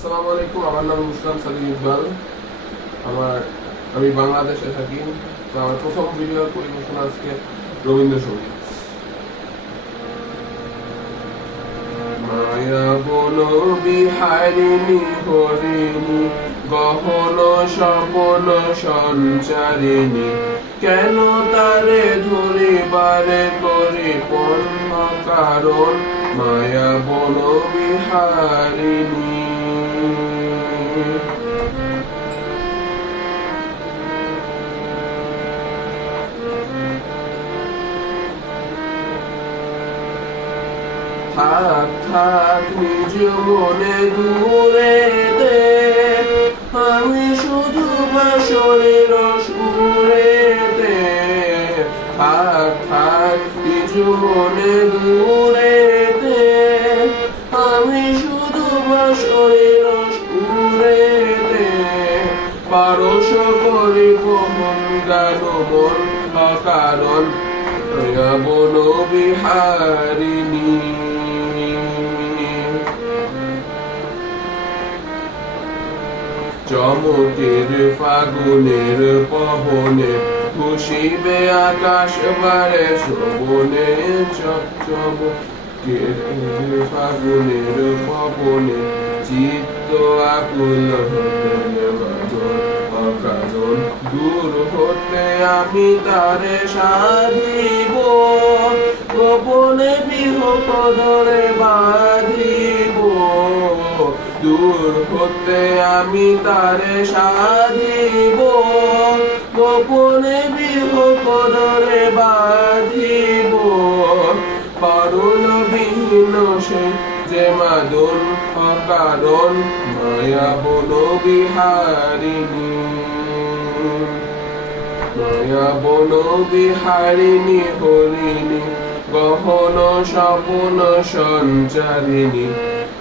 আসসালামু আলাইকুম। আমার নাম মুসলাম সালিম ইকবাল। আমি বাংলাদেশে থাকি। তো আমার প্রথম ভিডিও পরিবেশন আজকে রবীন্দ্রসঙ্গীত। মায়া বন বিহারিণী হরিণী গহন স্বপন সঞ্চারিণী, কেন তারে ধরিবারে করি পণ্য কারণ মায়া বন বিহারিণী। থাক থাক নিজ মনে দূরে দে, আমি শুধু বাসরের সুরে দে। থাক থাক নিজ মনে দূরে দে, আমি শুধু বাসরের সুরে দে। পারস করিব মন গান মন অকারণ মায়া বন বিহারিণী। চমকের ফাগুনের পবনে খুশিবে আকাশ বারে শ্রবণে চমকের ফাগুনের পবনে চিত্ত আকুল অকারণ দূর হতে আমি তারে সাধিব, গোপনে বিহত ধরে বাঁধিব। দূর হতে আমি তারে সাধিব, গোপনে বিহত ধরে বাঁধিব। পারুল বিহীন সে যে মাদন অকারণ মায়া বন বিহারিণী। মায়া বন বিহারিণী হরিণী গহন স্বপন সঞ্চারিণী,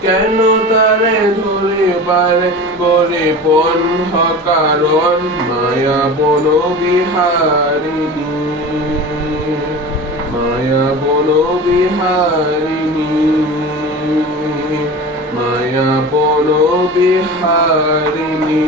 কেন তারে ধরিবারে করে পণ্য কারণ মায়া বন বিহারিণী। মায়া বন বিহারিণী, মায়া বন বিহারিণী।